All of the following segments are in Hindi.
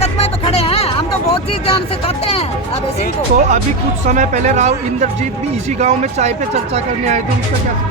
स्वागत में तो खड़े हैं, हम तो बहुत चीज जान से चाहते हैं अभय सिंह को। तो अभी कुछ समय पहले राव इंद्रजीत भी इसी गांव में चाय पे चर्चा करने आए थे, उसका क्या सीन?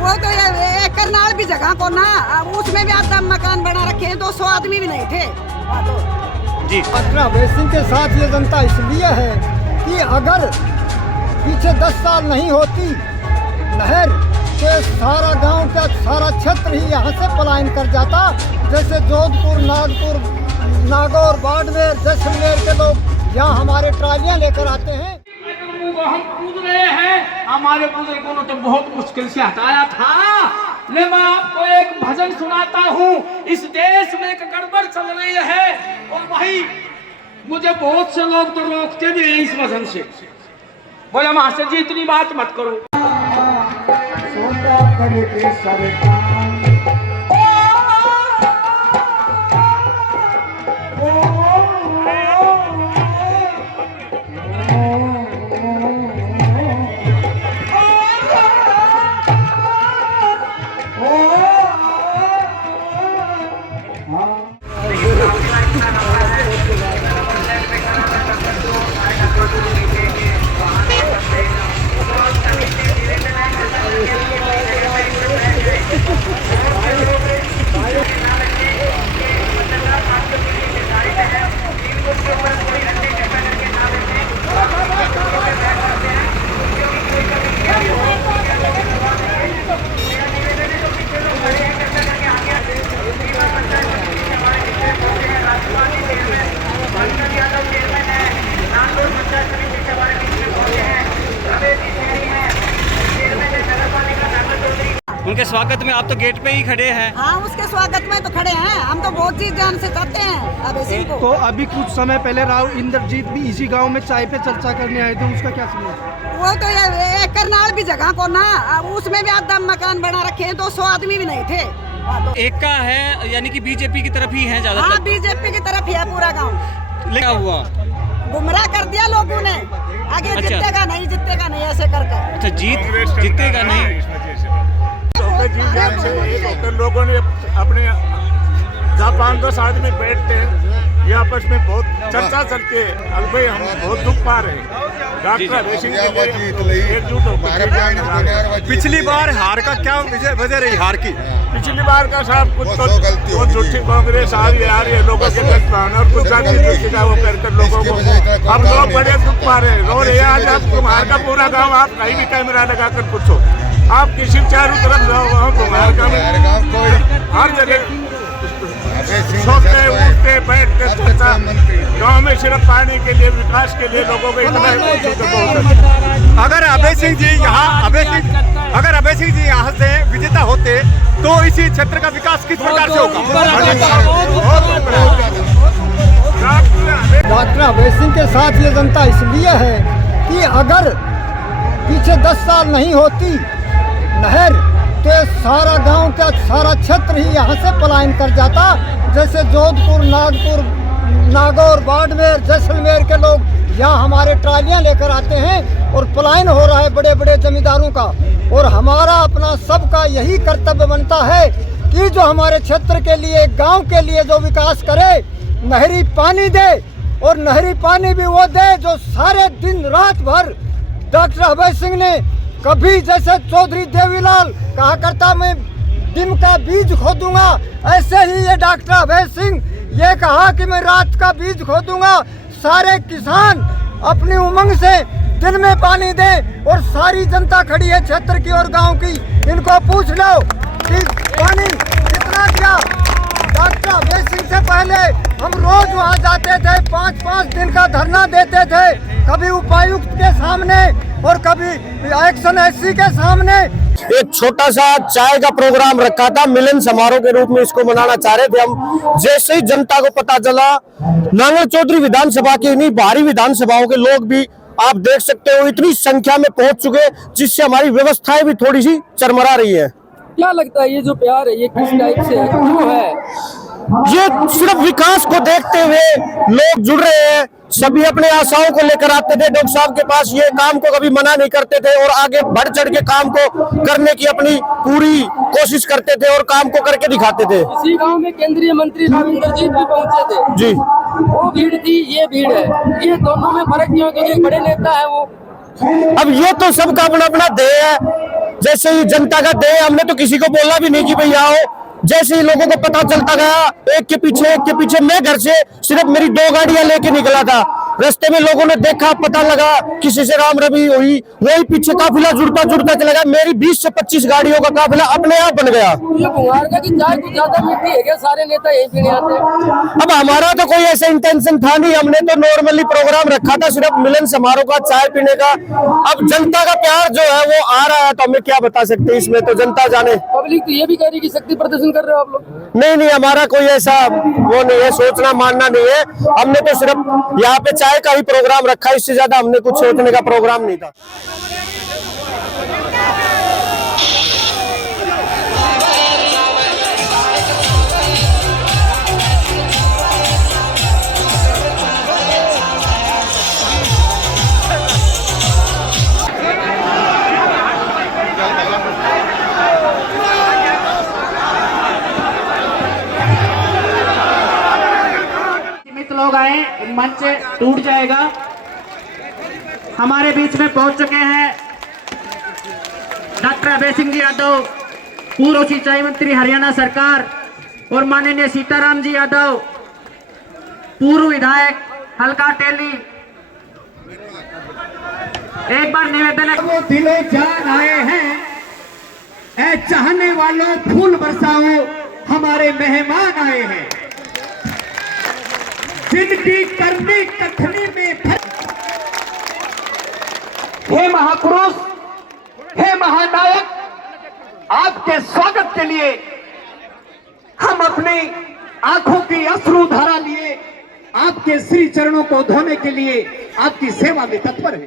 वो तो ये करनाल भी जगह को ना, उसमें भी आधा मकान बना रखे हैं, 200 आदमी भी नहीं थे। जी डॉक्टर अभय सिंह के साथ ये जनता इसलिए है कि अगर पीछे 10 साल नहीं होती नहर के सारा गांव का सारा क्षेत्र ही यहाँ से पलायन कर जाता। जैसे जोधपुर, नागपुर, नागौर, बाड़मेर, जैसलमेर के लोग यहाँ हमारे ट्रालियाँ लेकर आते हैं। हम कूद रहे हैं, हमारे बुजुर्गों ने तो बहुत मुश्किल से हटाया था। ले मैं आपको एक भजन सुनाता हूँ। इस देश में एक गड़बड़ चल रही है और भाई मुझे बहुत से लोग तो रोकते भी हैं इस भजन से। बोले मास्टर जी इतनी बात मत करो। उनके स्वागत में आप तो गेट पे ही खड़े हैं। हाँ, उसके स्वागत में तो खड़े हैं, हम तो बहुत चीज जान से चाहते हैं अभय सिंह को। तो अभी कुछ समय पहले राव इंद्रजीत भी इसी गांव में चाय पे चर्चा करने आए थे, उसका क्या सीन? वो तो ये करनाल भी जगह को ना, उसमें भी आधा मकान बना रखे हैं, 200 आदमी भी नहीं थे। एक का है यानी कि बीजेपी की तरफ ही है हाँ, ज्यादातर। बीजेपी की तरफ ही है पूरा गाँव। क्या हुआ? गुमराह कर दिया लोगों ने, आगे अच्छा। जीतेगा नहीं ऐसे करके। अच्छा, जीतेगा नहीं। तो लोगों ने अपने जहाँ 5-10 आदमी बैठते हैं, ये आपस में बहुत चर्चा चलती है। अब भाई हम बहुत दुख पा रहे हैं, डॉक्टर अभय सिंह के लिए एकजुट होकर। पिछली बार हार का क्या वजह रही हार की? पिछली बार का साहब कुछ तो झूठी कांग्रेस आ रही है लोगों के दस्तान और कुछ वो कर लोगों को अब लोग बड़े दुख पा रहे हैं, रो रहे हैं। आज आप कुम्हार का पूरा गाँव आप कहीं भी कैमरा लगा कर पूछो, आप किसी चारों तरफ जाओ, वहाँ कुम्हार का हर जगह सोते उठते बैठते चर्चा। गाँव में सिर्फ पानी के लिए, विकास के लिए लोगों को इतना अगर अभय सिंह जी यहाँ से विजेता होते तो इसी क्षेत्र का विकास किस प्रकार से होगा? डॉक्टर अभय सिंह के साथ ये जनता इसलिए है कि अगर पीछे 10 साल नहीं होती नहर के सारा गांव का सारा क्षेत्र ही यहाँ से पलायन कर जाता। जैसे जोधपुर, नागपुर, नागौर, बाड़मेर, जैसलमेर के लोग यहाँ हमारे ट्रालियाँ लेकर आते हैं और पलायन हो रहा है बड़े बड़े जमींदारों का। और हमारा अपना सबका यही कर्तव्य बनता है कि जो हमारे क्षेत्र के लिए, गांव के लिए जो विकास करे, नहरी पानी दे, और नहरी पानी भी वो दे जो सारे दिन रात भर। डॉक्टर अभय सिंह ने कभी, जैसे चौधरी देवीलाल कहा करता मैं दिन का बीज खोदूंगा, ऐसे ही ये डॉक्टर अभय सिंह ये कहा कि मैं रात का बीज खोदूंगा। सारे किसान अपनी उमंग से दिन में पानी दें, और सारी जनता खड़ी है क्षेत्र की और गांव की, इनको पूछ लो कि पानी कितना दिया। डॉक्टर अभय सिंह से पहले हम रोज वहाँ जाते थे, 5-5 दिन का धरना देते थे, कभी उपायुक्त के सामने और कभी एक्शन एससी के सामने। एक छोटा सा चाय का प्रोग्राम रखा था, मिलन समारोह के रूप में इसको मनाना चाह रहे थे हम। जैसे ही जनता को पता चला, नांगल चौधरी विधानसभा की नहीं बाहरी विधानसभाओं के लोग भी आप देख सकते हो इतनी संख्या में पहुंच चुके, जिससे हमारी व्यवस्थाएं भी थोड़ी सी चरमरा रही है। क्या लगता है ये जो प्यार है ये किस टाइप से है, क्यों है? ये सिर्फ विकास को देखते हुए लोग जुड़ रहे हैं। सभी अपने आशाओं को लेकर आते थे डॉक्टर साहब के पास, ये काम को कभी मना नहीं करते थे और आगे बढ़ चढ़ के काम को करने की अपनी पूरी कोशिश करते थे और काम को करके दिखाते थे। इसी गांव में केंद्रीय मंत्री राव इंद्रजीत भी पहुंचे थे जी। वो भीड़ थी, ये भीड़ है, ये दोनों में फर्क नहीं है क्योंकि बड़े नेता है वो। अब ये तो सबका अपना अपना ध्येय है, जैसे ही जनता का ध्येय, हमने तो किसी को बोला भी नहीं कि भैया आओ। जैसे ही लोगों को पता चलता गया, एक के पीछे मैं घर से सिर्फ मेरी 2 गाड़ियां लेके निकला था। रास्ते में लोगों ने देखा, पता लगा, किसी से राम रवि हुई, वही पीछे काफिला जुड़ता चला गया। मेरी 20 से 25 गाड़ियों का काफिला अपने आप बन गया। ये बुहार का कि चाय कुछ ज्यादा मीठी है क्या? सारे नेता यही पीने आते हैं। अब हमारा तो कोई ऐसा इंटेंशन था नहीं, हमने तो नॉर्मली प्रोग्राम रखा था सिर्फ मिलन समारोह का, चाय पीने का। अब जनता का प्यार जो है वो आ रहा है, तो हमें क्या बता सकते हैं इसमें, तो जनता जाने। पब्लिक तो ये भी कह रही कि शक्ति प्रदर्शन कर रहे हो आप लोग। नहीं, हमारा कोई ऐसा वो नहीं है, सोचना मानना नहीं है। हमने तो सिर्फ यहाँ पे चाय का ही प्रोग्राम रखा, इससे ज्यादा हमने कुछ सोचने का प्रोग्राम नहीं था। लोग आए, मंच टूट जाएगा। हमारे बीच में पहुंच चुके हैं डॉक्टर अभय सिंह जी यादव, पूर्व सिंचाई मंत्री हरियाणा सरकार, और माननीय सीताराम जी यादव, पूर्व विधायक हल्का टेली। एक बार निवेदन है, वो दिलो जान आए हैं, ऐ चाहने वालों फूल बरसाओ, हमारे मेहमान आए हैं। जिनकी करनी कथनी में हे महापुरुष, हे महानायक, आपके स्वागत के लिए हम अपनी आंखों की अश्रु धारा लिए आपके श्री चरणों को धोने के लिए आपकी सेवा में तत्पर है।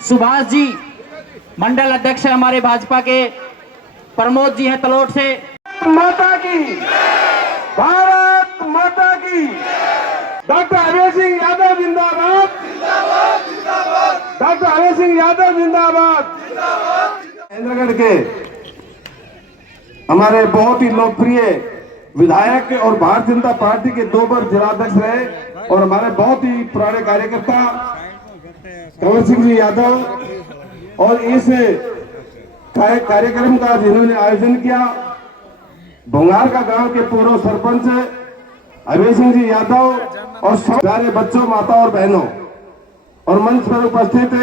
सुभाष जी मंडल अध्यक्ष है हमारे भाजपा के, प्रमोद जी हैं तलोट से। माता की, भारत माता की, डॉक्टर अभय सिंह यादव जिंदाबाद, डॉक्टर अभय सिंह यादव जिंदाबाद। महेंद्रगढ़ के हमारे बहुत ही लोकप्रिय विधायक और भारतीय जनता पार्टी के 2 बार जिलाध्यक्ष रहे और हमारे बहुत ही पुराने कार्यकर्ता कंवर सिंह जी यादव, और इस कार्यक्रम का जिन्होंने आयोजन किया भोंगार का गांव के पूर्व सरपंच अभय सिंह जी यादव और सारे बच्चों, माता और बहनों, और मंच पर उपस्थित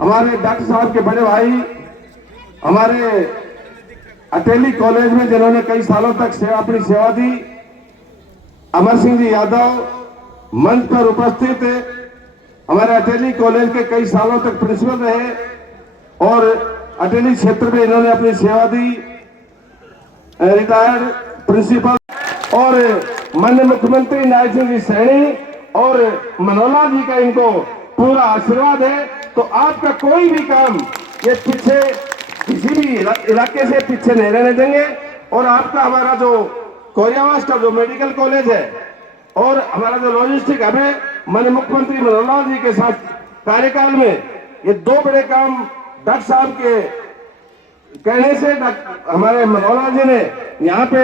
हमारे डॉक्टर साहब के बड़े भाई, हमारे अटेली कॉलेज में जिन्होंने कई सालों तक अपनी सेवा दी, अमर सिंह जी यादव, मंच पर उपस्थित हमारे अटेली कॉलेज के कई सालों तक प्रिंसिपल रहे और अटेली क्षेत्र में इन्होंने अपनी सेवा दी, रिटायर्ड प्रिंसिपल, और माननीय मुख्यमंत्री नायब सिंह जी सैनी और मनोला जी का इनको पूरा आशीर्वाद है। तो आपका कोई भी काम ये पीछे किसी भी इलाके से पीछे नहीं रहने देंगे। और आपका हमारा जो कोरियावास का जो मेडिकल कॉलेज है और हमारा जो लॉजिस्टिक हब है, माननीय मुख्यमंत्री मनोहर जी के साथ कार्यकाल में ये 2 बड़े काम डॉक्टर साहब के कहने से हमारे मनोहर जी ने यहाँ पे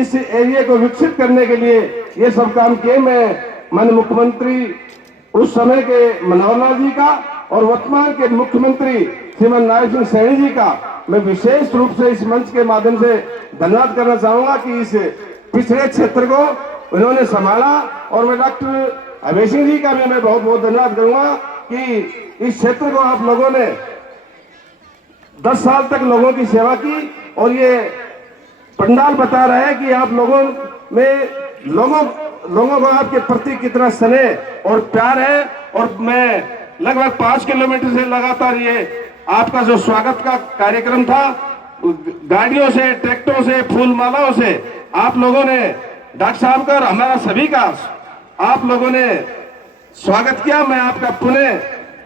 इस एरिया को विकसित करने के लिए ये सब काम किए। मैं माननीय मुख्यमंत्री उस समय के मनोहर जी का और वर्तमान के मुख्यमंत्री श्रीमान नायब सिंह सैनी जी का मैं विशेष रूप से इस मंच के माध्यम से धन्यवाद करना चाहूंगा कि इस पिछड़े क्षेत्र को उन्होंने संभाला। और मैं डॉक्टर अभय सिंह जी का भी मैं बहुत बहुत धन्यवाद करूंगा कि इस क्षेत्र को आप लोगों ने 10 साल तक लोगों की सेवा की और ये पंडाल बता रहा है कि आप लोगों में लोगों को आपके प्रति कितना स्नेह और प्यार है। और मैं लगभग 5 किलोमीटर से लगातार ये आपका जो स्वागत का कार्यक्रम था, गाड़ियों से, ट्रैक्टरों से, फूल मालाओं से आप लोगों ने डॉक्टर साहब का और हमारा सभी का आप लोगों ने स्वागत किया। मैं आपका पुनः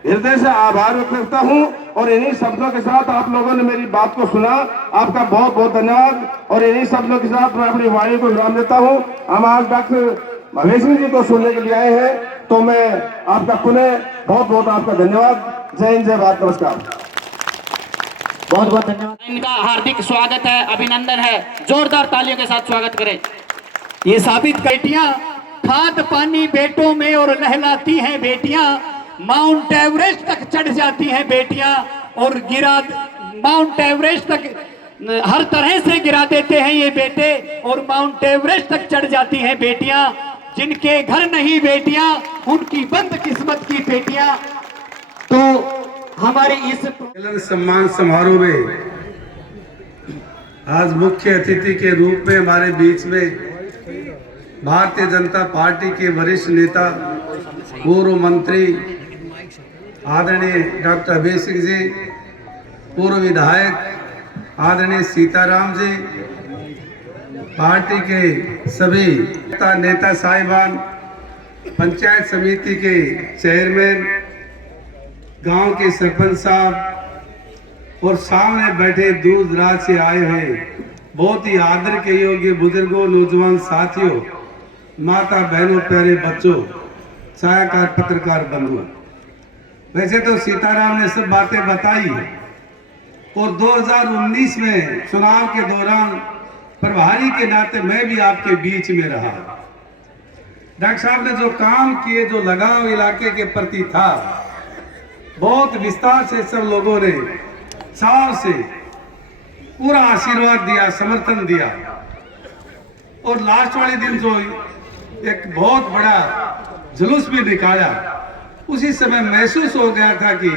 हृदय से आभार व्यक्त करता हूं और इन्हीं शब्दों के साथ आप लोगों ने मेरी बात को सुना, आपका बहुत बहुत धन्यवाद। और इन्हीं शब्दों के साथ मैं अपनी वाणी को विराम देता हूं। हम आज डॉक्टर अभय सिंह जी को सुनने के लिए आए हैं, तो मैं आपका पुनः बहुत बहुत आपका धन्यवाद। जय हिंद, जय भारत, नमस्कार। बहुत बहुत धन्यवाद। इनका हार्दिक स्वागत है, अभिनंदन है, जोरदार तालियों के साथ स्वागत करें। ये साबित बेटियां खाद पानी बेटों में और नहलाती हैं बेटियां, माउंट एवरेस्ट तक चढ़ जाती हैं बेटियां और माउंट एवरेस्ट तक हर तरह से गिरा देते हैं ये बेटे और माउंट एवरेस्ट तक चढ़ जाती हैं बेटियां। जिनके घर नहीं बेटियां उनकी बंद किस्मत की बेटियां। तो हमारी इस सम्मान समारोह में आज मुख्य अतिथि के रूप में हमारे बीच में भारतीय जनता पार्टी के वरिष्ठ नेता पूर्व मंत्री आदरणीय डॉक्टर अभय सिंह जी, पूर्व विधायक आदरणीय सीताराम जी, पार्टी के सभी नेता साहिबान, पंचायत समिति के चेयरमैन, गांव के सरपंच साहब और सामने बैठे दूर दराज से आए हैं बहुत ही आदर के योग्य बुजुर्गों, नौजवान साथियों, माता बहनों, प्यारे बच्चों, छायाकार पत्रकार बंधुओं। वैसे तो सीताराम ने सब बातें बताई है और 2019 में चुनाव के दौरान प्रभारी के नाते मैं भी आपके बीच में रहा। डॉक्टर साहब ने जो काम किए, जो लगाव इलाके के प्रति था, बहुत विस्तार से सब लोगों ने चाव से पूरा आशीर्वाद दिया, समर्थन दिया और लास्ट वाले दिन जो एक बहुत बड़ा जुलूस भी निकाला, उसी समय महसूस हो गया था कि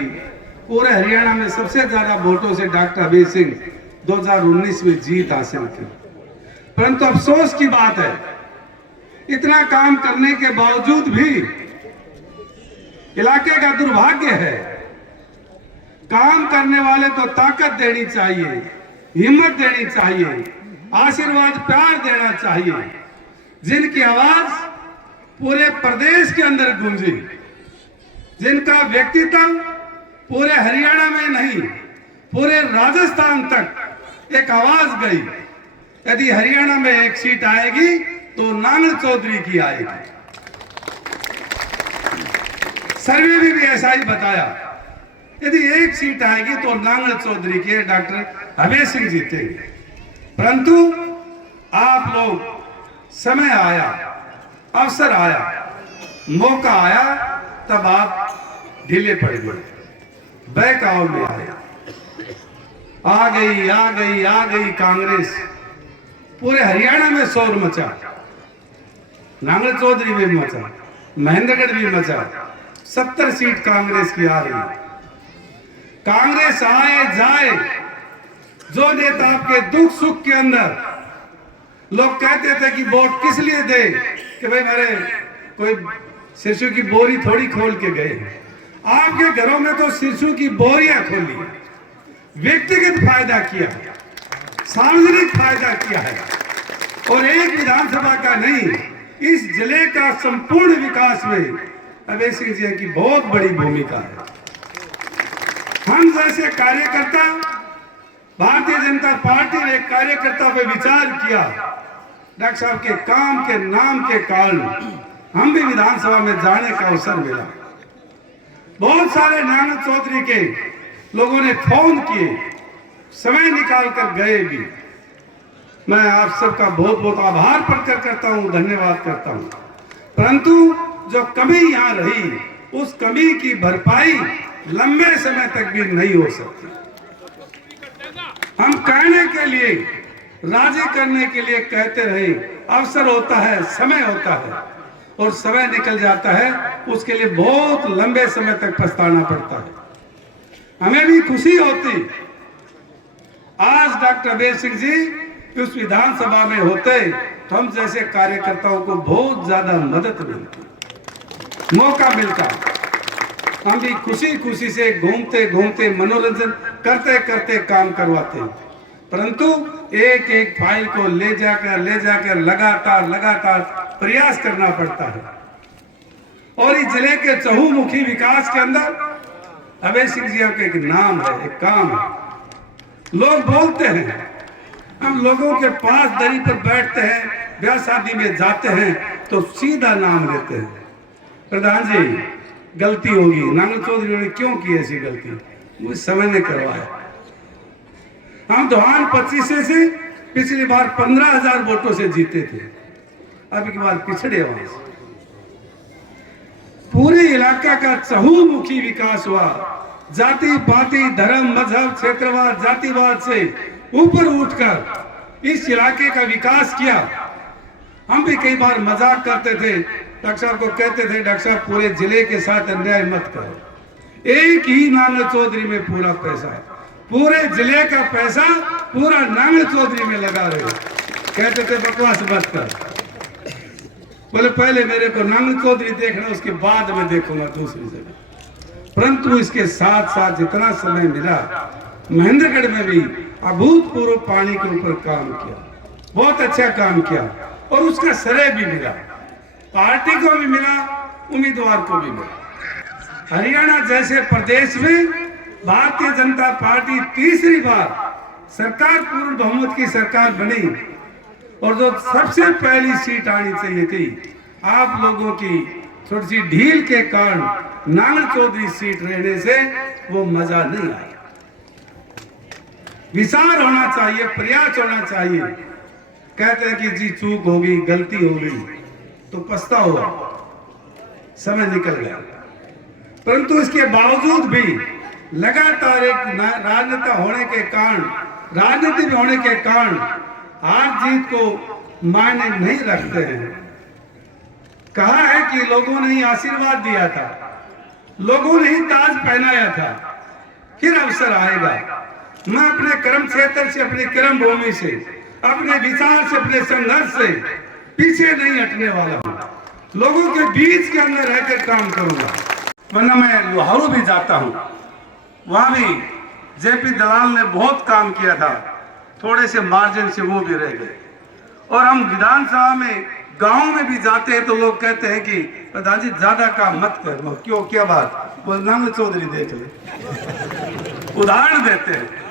पूरे हरियाणा में सबसे ज्यादा वोटों से डॉक्टर अभय सिंह 2019 में जीत हासिल की। परंतु अफसोस की बात है, इतना काम करने के बावजूद भी इलाके का दुर्भाग्य है। काम करने वाले को ताकत देनी चाहिए, हिम्मत देनी चाहिए, आशीर्वाद प्यार देना चाहिए, जिनकी आवाज पूरे प्रदेश के अंदर गूंजी, जिनका व्यक्तित्व पूरे हरियाणा में नहीं पूरे राजस्थान तक एक आवाज गई। यदि हरियाणा में एक सीट आएगी तो नांगल चौधरी की आएगी। सर्वे में भी ऐसा ही बताया, यदि एक सीट आएगी तो नांगल चौधरी के डॉक्टर अभय सिंह जीतेंगे। परंतु आप लोग, समय आया, अवसर आया, मौका आया, तब आप ढीले पड़ गए, बहकाव में आए। आ गई कांग्रेस, पूरे हरियाणा में शोर मचा, नांगल चौधरी में मचा, महेंद्रगढ़ भी मचा। 70 सीट कांग्रेस की आ रही है। कांग्रेस आए जाए, जो नेता आपके दुख सुख के अंदर लोग कहते थे कि वोट किस लिए दे, कि भाई मेरे कोई शिशु की बोरी थोड़ी खोल के गए। आपके घरों में तो शिशु की बोरियां खोली, व्यक्तिगत फायदा किया, सार्वजनिक फायदा किया है और एक विधानसभा का नहीं, इस जिले का संपूर्ण विकास में अभय सिंह जी की बहुत बड़ी भूमिका है। हम जैसे कार्यकर्ता, भारतीय जनता पार्टी ने कार्यकर्ता पे विचार किया, डॉक्टर साहब के काम के नाम के कारण हम भी विधानसभा में जाने का अवसर मिला। बहुत सारे नांगल चौधरी के लोगों ने फोन किए, समय निकाल कर गए भी। मैं आप सबका बहुत बहुत आभार प्रकट करता हूं, धन्यवाद करता हूं। परंतु जो कमी यहां रही, उस कमी की भरपाई लंबे समय तक भी नहीं हो सकती। हम कहने के लिए, राजी करने के लिए कहते रहे, अवसर होता है, समय होता है और समय निकल जाता है, उसके लिए बहुत लंबे समय तक पछताना पड़ता है। हमें भी खुशी होती आज डॉक्टर अभय सिंह जी उस विधानसभा में होते तो हम जैसे कार्यकर्ताओं को बहुत ज्यादा मदद मिलती, मौका मिलता। हम भी खुशी खुशी से घूमते घूमते, मनोरंजन करते करते काम करवाते। परंतु एक एक फाइल को ले जाकर लगातार प्रयास करना पड़ता है। और इस जिले के चहुमुखी विकास के अंदर अभय सिंह जी का एक नाम है, एक काम है। लोग बोलते हैं, हम लोगों के पास दरी पर बैठते हैं, ब्याह शादी में जाते हैं तो सीधा नाम लेते हैं, प्रधान जी गलती होगी। नांगल चौधरी ने क्यों की ऐसी गलती? मुझे समय ने करवाया। हम दोहान 25 से पिछली बार 15,000 वोटों से जीते थे, अब की बार पिछड़े वहां से। पूरे इलाका का चहुमुखी विकास हुआ। जाति पाति धर्म मजहब क्षेत्रवाद जातिवाद से ऊपर उठकर इस इलाके का विकास किया। हम भी कई बार मजाक करते थे, डॉक्टर साहब को कहते थे डॉक्टर साहब पूरे जिले के साथ अन्याय मत करो, एक ही नांगल चौधरी में पूरा पैसा, पूरे जिले का पैसा पूरा नांगल चौधरी में लगा रहे हो। कहते थे बकवास मत कर, बोले पहले मेरे को नांगल चौधरी देखना, उसके बाद मैं देखूंगा दूसरी जगह। परंतु इसके साथ साथ जितना समय मिला महेंद्रगढ़ में भी अभूतपूर्व पानी के ऊपर काम किया, बहुत अच्छा काम किया और उसका श्रेय भी मिला, पार्टी को भी मिला, उम्मीदवार को भी मिला। हरियाणा जैसे प्रदेश में भारतीय जनता पार्टी तीसरी बार सरकार पूर्ण बहुमत की सरकार बनी और जो सबसे पहली सीट आनी चाहिए थी, आप लोगों की थोड़ी सी ढील के कारण नांगल चौधरी सीट रहने से वो मजा नहीं आया। विचार होना चाहिए, प्रयास होना चाहिए। कहते हैं कि जी चूक होगी, गलती होगी तो पछताओ, समय निकल गया। परंतु इसके बावजूद भी लगातार एक राजनेता होने के कारण, राजनीति में होने के कारण हार जीत को मायने नहीं रखते हैं। कहा है कि लोगों ने ही आशीर्वाद दिया था, लोगों ने ही ताज पहनाया था, फिर अवसर आएगा। मैं अपने कर्म क्षेत्र से, अपनी कर्म भूमि से, अपने विचार से, अपने संघर्ष से पीछे नहीं हटने वाला हूँ। लोगों के बीच के अंदर रहकर काम करूंगा। वरना मैं लोहारू भी जाता हूँ, वहां भी जेपी दलाल ने बहुत काम किया था, थोड़े से मार्जिन से वो भी रह गए। और हम विधानसभा में गांव में भी जाते हैं तो लोग कहते हैं कि प्रधान जी ज्यादा काम मत करो। क्यों, क्या बात? वो नांगल चौधरी देख ले, उदाहरण देते हैं।